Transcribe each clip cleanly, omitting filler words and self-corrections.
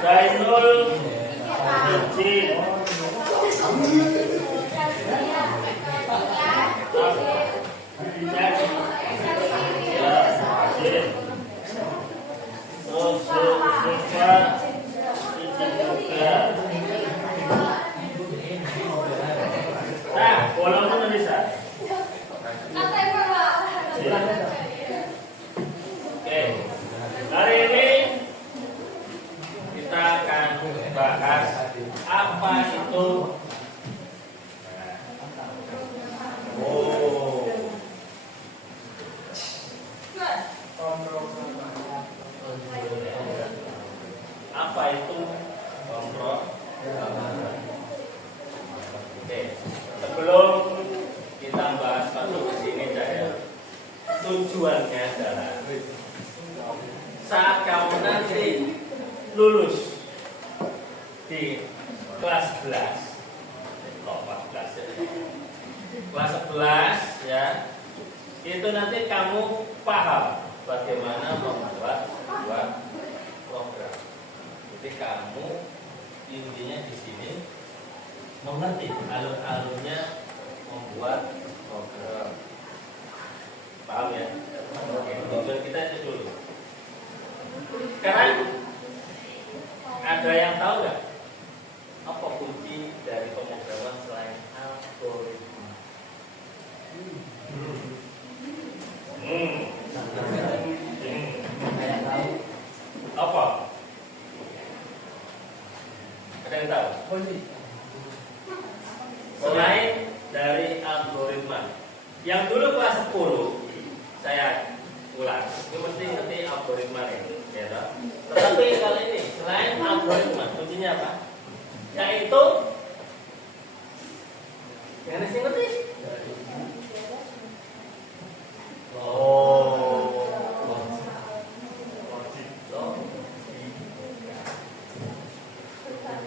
Zainul Jin hari ini kita akan bahas apa itu apa itu kontrol. Oke, sebelum kita bahas masuk ke sini, saya tujuannya adalah saat kamu nanti lulus di kelas 11, kelas 11 ya, itu nanti kamu paham bagaimana membuat sebuah program. Jadi kamu intinya di sini mengerti alur-alurnya membuat program. Paham ya? Oke, tujuan kita itu dulu. Sekarang ada yang tahu nggak apa kunci dari pemrograman selain algoritma? Apa? Ada yang tahu? Selain dari algoritma, yang dulu kelas 10 saya ulang, itu mesti ngerti algoritma ini, ya toh? Tetapi kali ini selain algoritma, kuncinya apa? Yaitu yang sih ngerti?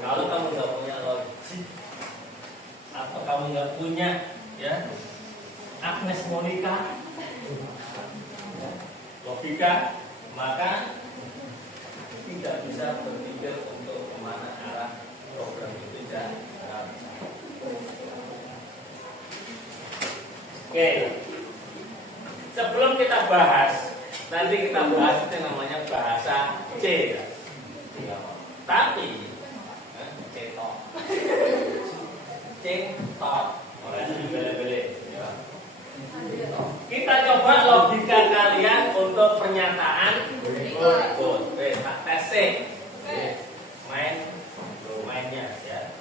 Kalau kamu nggak punya logik atau kamu nggak punya ya Agnes Monica logika, maka tidak bisa berpikir untuk kemana arah program itu jalan. Oke, sebelum kita bahas, nanti kita bahas itu yang namanya bahasa C. Tapi cetok, orang itu beli-beli. Kita coba logika kalian untuk pernyataan berikut. Tak tes mainnya ya.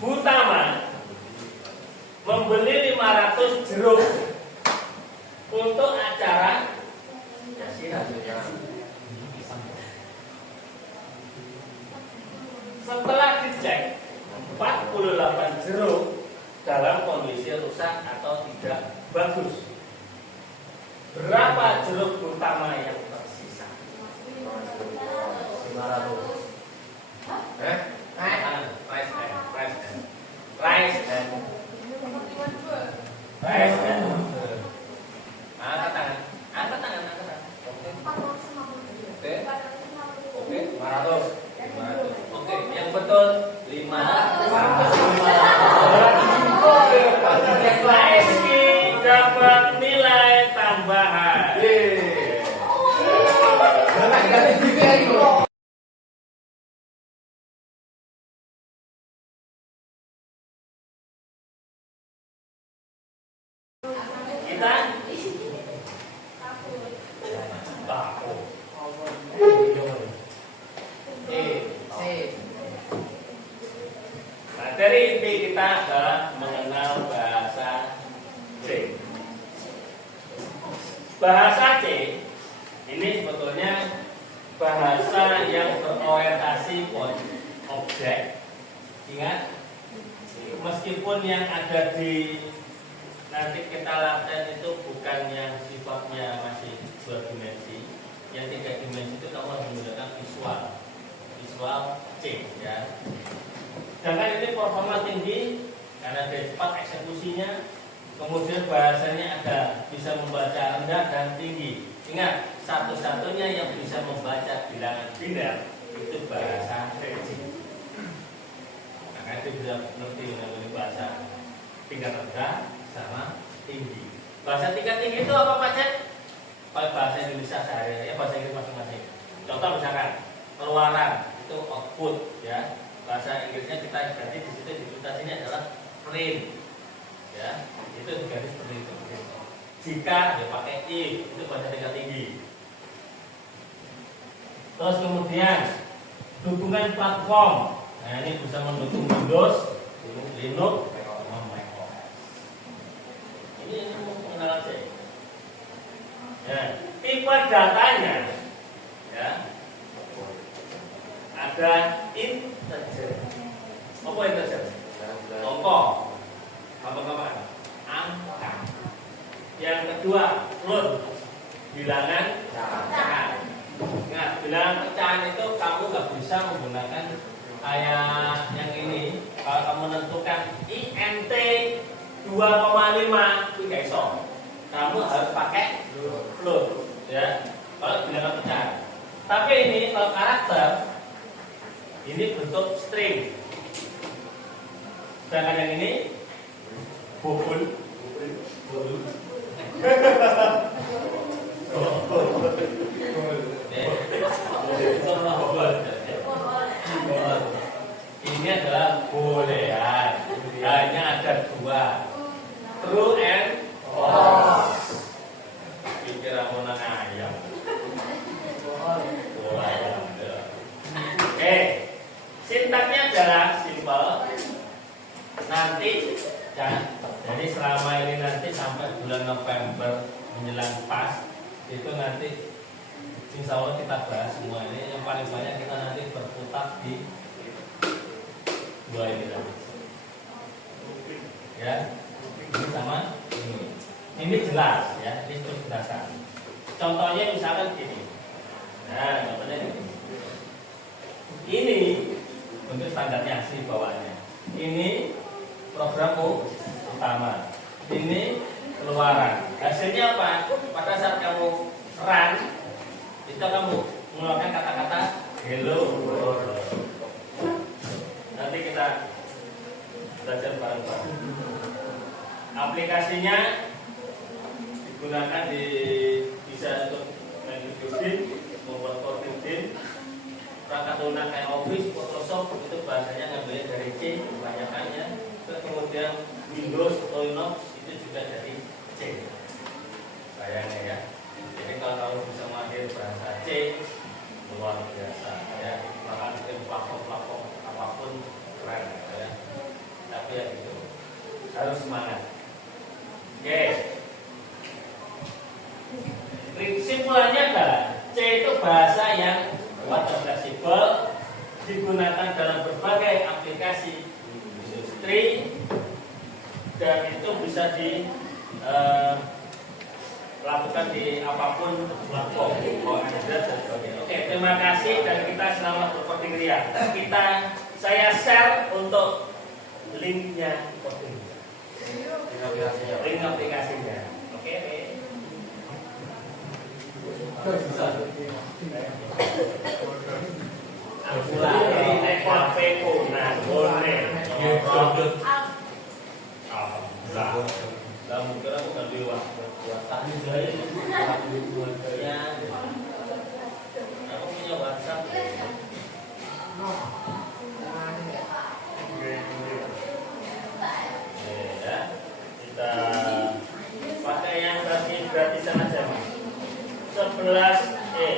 Butama membeli 500 jeruk untuk acara yasinan. Setelah dicek 48 jeruk dalam kondisi rusak atau tidak bagus. Berapa jeruk utama yang tersisa? 500. Angkat tangan. Oke, 500. Oke, yang betul 500. Reski dapat nilai tambahan. Kita materi inti kita adalah mengenal bahasa C. Bahasa C ini sebetulnya bahasa yang berorientasi objek. Ingat, meskipun yang ada di nanti kita latihan itu bukan yang sifatnya masih dua dimensi, visual C ya. Sedangkan ini performa tinggi karena dia cepat eksekusinya, kemudian bahasanya ada bisa membaca rendah dan tinggi. Ingat, satu-satunya yang bisa membaca bilangan biner itu bahasa rejim. Maka itu bisa mengerti mengenai bahasa tingkat rendah sama tinggi. Bahasa tingkat tinggi itu apa Pak Cek? Bahasa Indonesia sehari-hari, ya bahasa Inggris masing-masing. Contoh misalkan keluaran itu output ya. Bahasa Inggrisnya kita ganti di situ disputasinya adalah print ya. Itu diganti seperti itu. Jika ya pakai if, itu bahasa tingkat tinggi. Terus kemudian dukungan platform. Nah ini bisa mendukung Windows, Linux, sama macOS. Ini mengenal aja. Ya, tipe datanya ya ada integer. Apa integer? Angka. Apa? Angka. Yang kedua, float. Bilangan pecahan. Nah, bilangan pecahan itu kamu nggak bisa menggunakan kayak yang ini. Kalau kamu menentukan INT 2,5 itu nggak iso. Kamu harus pakai float, ya. Kalau bilangan pecahan. Tapi ini kalau karakter ini bentuk string. Sedangkan yang ini bobol. Ini adalah boolean. Hanya ada dua, true and false. Pikir aku nang ayam. Oke, sintaknya adalah simple. Nanti jadi selama ini nanti sampai bulan November menjelang pas itu nanti insya Allah kita bahas semua ini. Yang paling banyak kita nanti berputar di dua ini nanti. Ya, ini sama ini. Ini jelas ya, ini cukup dasar. Contohnya misalkan gini. Nah, contohnya gini. Ini untuk standarnya sih bawaannya. Ini program utama. Ini keluaran. Hasilnya apa? Pada saat kamu run, itu kamu mengeluarkan kata-kata hello world. Nanti kita belajar bareng-bareng. Aplikasinya digunakan bisa untuk main video game, membuat coding game. Perangkat lunak kayak Office, Photoshop itu bahasanya ngambilnya dari C kebanyakannya. Terus kemudian Windows atau Linux itu juga dari C. Sayangnya ya. Jadi kalau kamu bisa mengakhiri bahasa C luar biasa ya. Maka bikin platform apapun keren ya. Tapi ya gitu. Harus semangat. Oke. Kesimpulannya adalah C itu bahasa yang kuat dan fleksibel, digunakan dalam berbagai aplikasi industri dan itu bisa dilakukan di apapun platform, Android dan sebagainya. Oke, terima kasih dan kita selamat bercoding ria. Saya share untuk linknya coding, link aplikasinya. Oke. Aku lagi naik kafe kuna boleh. Kamu kira bukan di luar tadi saya ya. Aku punya WhatsApp. Ya, kita pakai yang gratisan aja. 11E.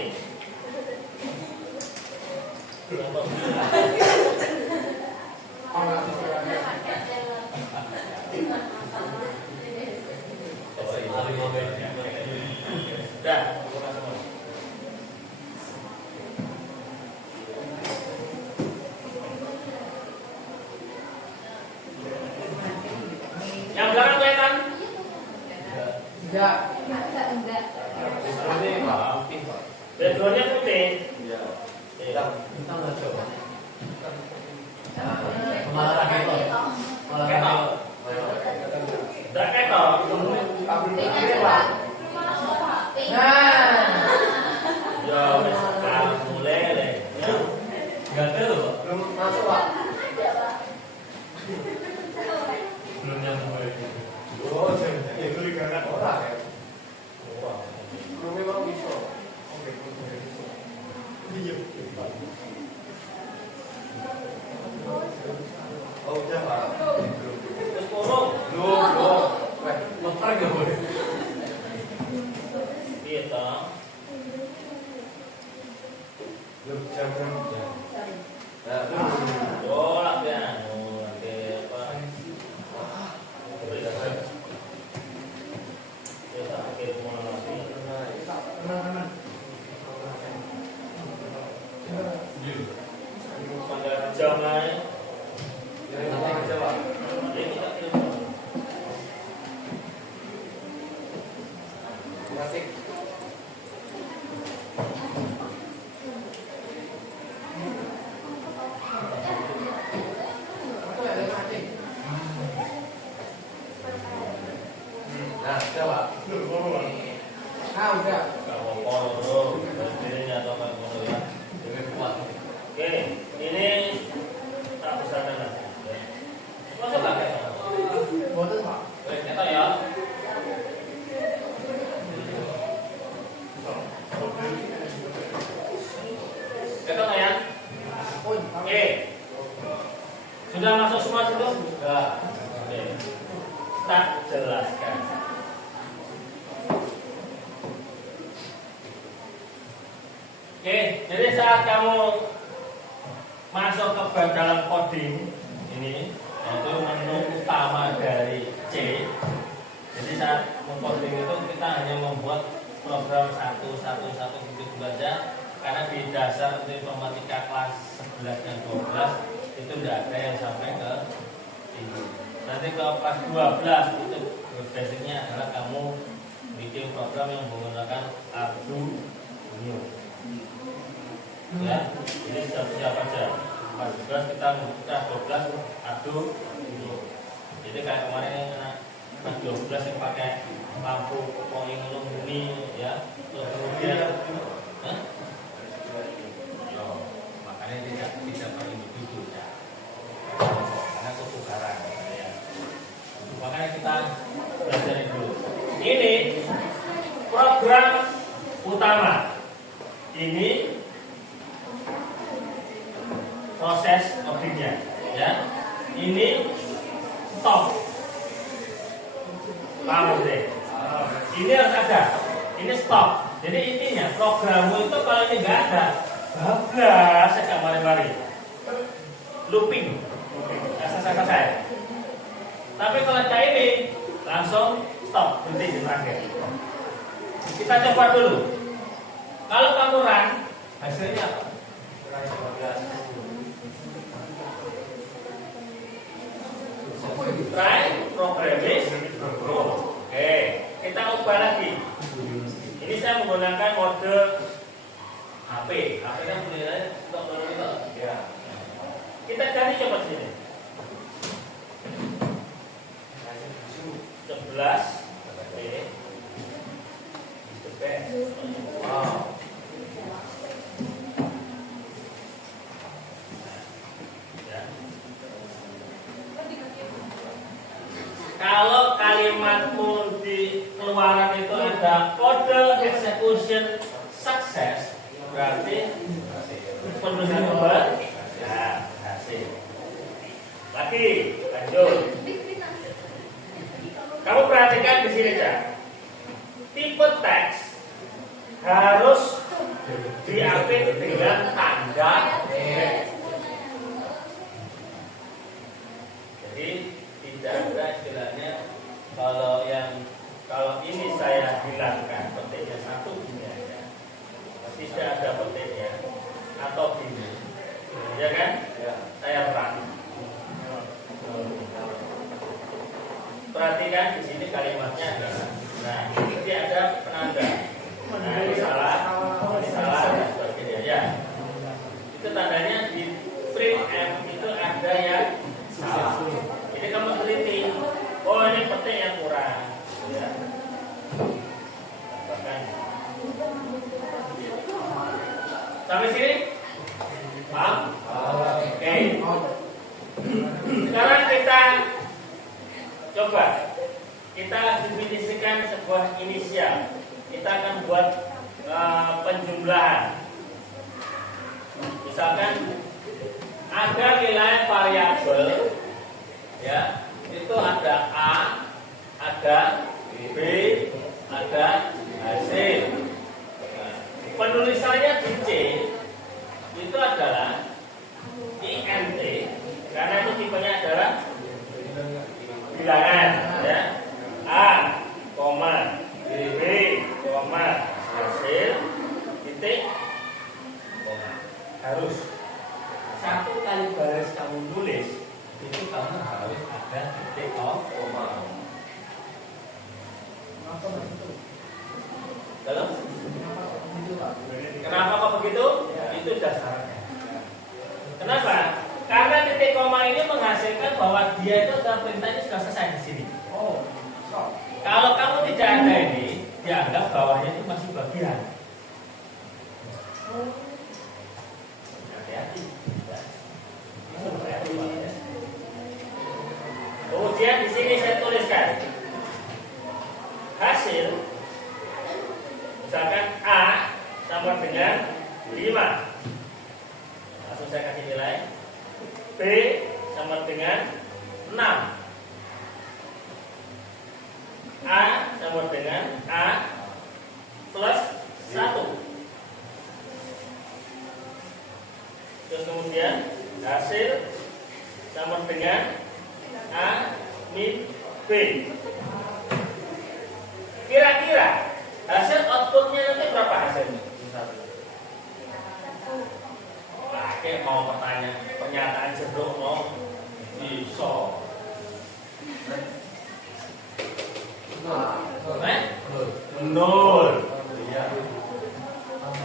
Yang belakang kelihatan? Enggak. Backgroundnya putih. Kita nggak coba. Malah ketok. Malah ketok. Nggak ketok. Nah. Ya, wis mulai deh. Ya. Gatel loh. Belum masuk, Pak. Belum nyambung lagi. Oh, jadi itu dikarenakan orang ya. Belum memang bisa. Oke, iya. Oh, udah, Pak. Terus kurung. Belum. Leper nggak boleh. Iya toh. Belum jam. Oh, latihan. Lagi apa? Kita akhir mau lagi. Tenang. Pada jam lain. Nanti aja, Pak. Ya kita terus. Asik. Nah, udah, Pak. Nah, udah. Kalau polo berdirinya atau apa polo ya. Jangan kuat. Oke, ini tak pesanan nanti. Masuk nggak ketok? Boten, Pak. Ketok ya. Ketok nggak ya? Oke. Sudah masuk semua situ? Sudah. Oke. Tak jelaskan. Oke, jadi saat kamu masuk ke bab dalam coding ini, yaitu menu utama dari C. Jadi saat mengcoding itu kita hanya membuat program 1 gitu saja, karena di dasar untuk informatika kelas 11 dan 12 itu tidak ada yang sampai ke ini. Nanti ke kelas 12 itu basicnya adalah kamu bikin program yang menggunakan Arduino. Ya, ini siap aja. Kelas 12 kita membuka 12 Arduino. Jadi kayak kemarin kelas 12 yang pakai lampu poling ini ya, terus kemudian makanya tidak paling begitu ya, karena ketukaran ya. Makanya kita belajar dulu. Ini program utama. Ini proses codingnya ya. Ini stop. Paham deh. Ini harus ada. Ini stop. Jadi intinya programmu itu kalau ini nggak ada, bablas saya mari-mari. Looping. Selesai. Tapi kalau ada ini langsung stop, berhenti di terakhir. Kita coba dulu. Kalau kamu run, hasilnya apa? Try programming. Oke, kita ubah lagi. Ini saya menggunakan mode HP. HP kan punya stop dulu itu. Ya. Kita cari coba sini. 11. Oke. Wow. Kalau kalimatmu di keluaran itu ada kode execution success, berarti penulisan nomor ya hasil. Lagi lanjut. Kamu perhatikan di sini ya. Tipe teks harus diapit dengan tanda X. Jadi tidak ada istilahnya kalau ini saya hilangkan petiknya satu gini aja, tidak ada petiknya atau gini, ya kan? Ya. Saya perhatikan. Perhatikan di sini kalimatnya adalah, nah ini ada penanda, nah ini salah dan sebagainya ya. Sampai sini? Paham? Oke. Sekarang kita coba kita definisikan sebuah inisial. Kita akan buat penjumlahan. Misalkan ada nilai variabel, ya, itu ada A, ada B, ada hasil. Nah, penulisannya di C itu adalah INT, karena itu tipenya adalah bilangan, ya. A, koma, B, koma, hasil, titik, koma. Harus satu kali baris kamu nulis itu kamu harus ada titik koma. Dalam? Kenapa kok begitu? Itu dasarnya. Kenapa? Karena titik koma ini menghasilkan bahwa dia itu adalah perintahnya sudah selesai di sini. Kalau kamu tidak ada ini, dianggap bawahnya itu masih bagian. Hati-hati. Kemudian di sini saya tuliskan hasil, misalkan A sama dengan 5. Langsung saya kasih nilai. B sama dengan 6. A sama dengan A plus 1. Terus kemudian hasil sama dengan A min B. Kira-kira hasil outputnya nanti berapa hasilnya? Pakai mau pertanyaan pernyataan jeruk mau bisa. Nol.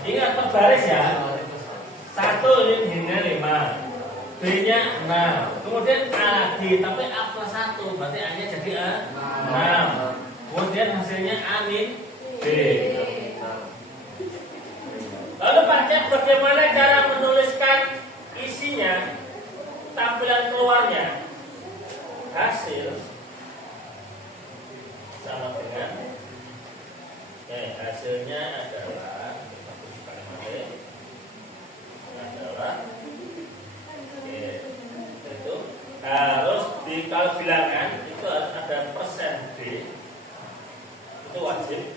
Ingat berbaris ya. 1 ini 5, B-nya 6. Kemudian A lagi, tapi A plus 1, berarti A-nya jadi A 6. Kemudian hasilnya A min B. Lalu Pak Cep, bagaimana cara menuliskan isinya, tampilan keluarnya? Hasil sama dengan hasilnya adalah itu harus kalau bilangan itu ada persen B, itu wajib.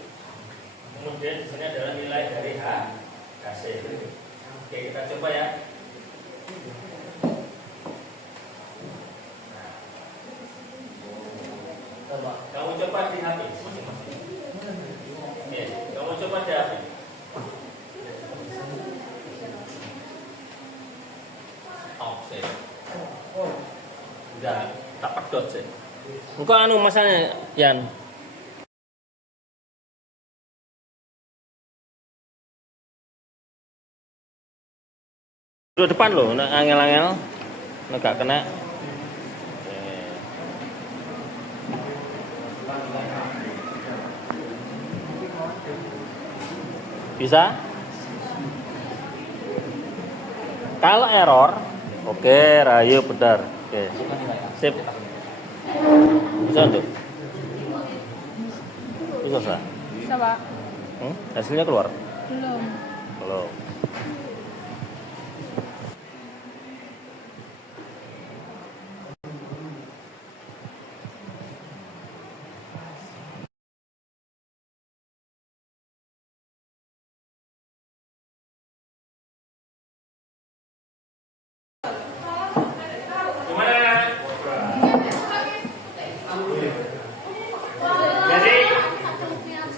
Kemudian di sini adalah nilai dari hasil. Oke, kita coba ya. Nah, kamu coba di HP masing-masing. Oke, kamu coba di HP. Udah, tak pedot sih. Engkau anu masanya, Yan. Dua depan loh, nak angel-angel, nggak kena. Bisa? Kalau error, oke, rayu benar. Oke, sip. Bisa tuh? Bisa sah? Bisa, Pak. Hasilnya keluar? Belum. Belum.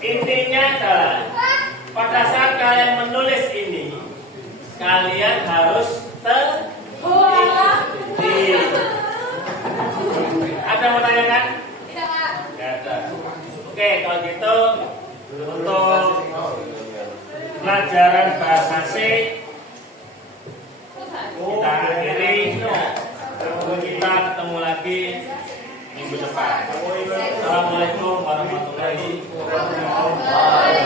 Intinya adalah pada saat kalian menulis ini, kalian harus teliti. Ada mau tanyakan? Tidak, Pak. Tidak ada. Oke, kalau gitu untuk pelajaran bahasa C kita akhiri. Kita ketemu lagi minggu depan. Assalamualaikum warahmatullahi wabarakatuh.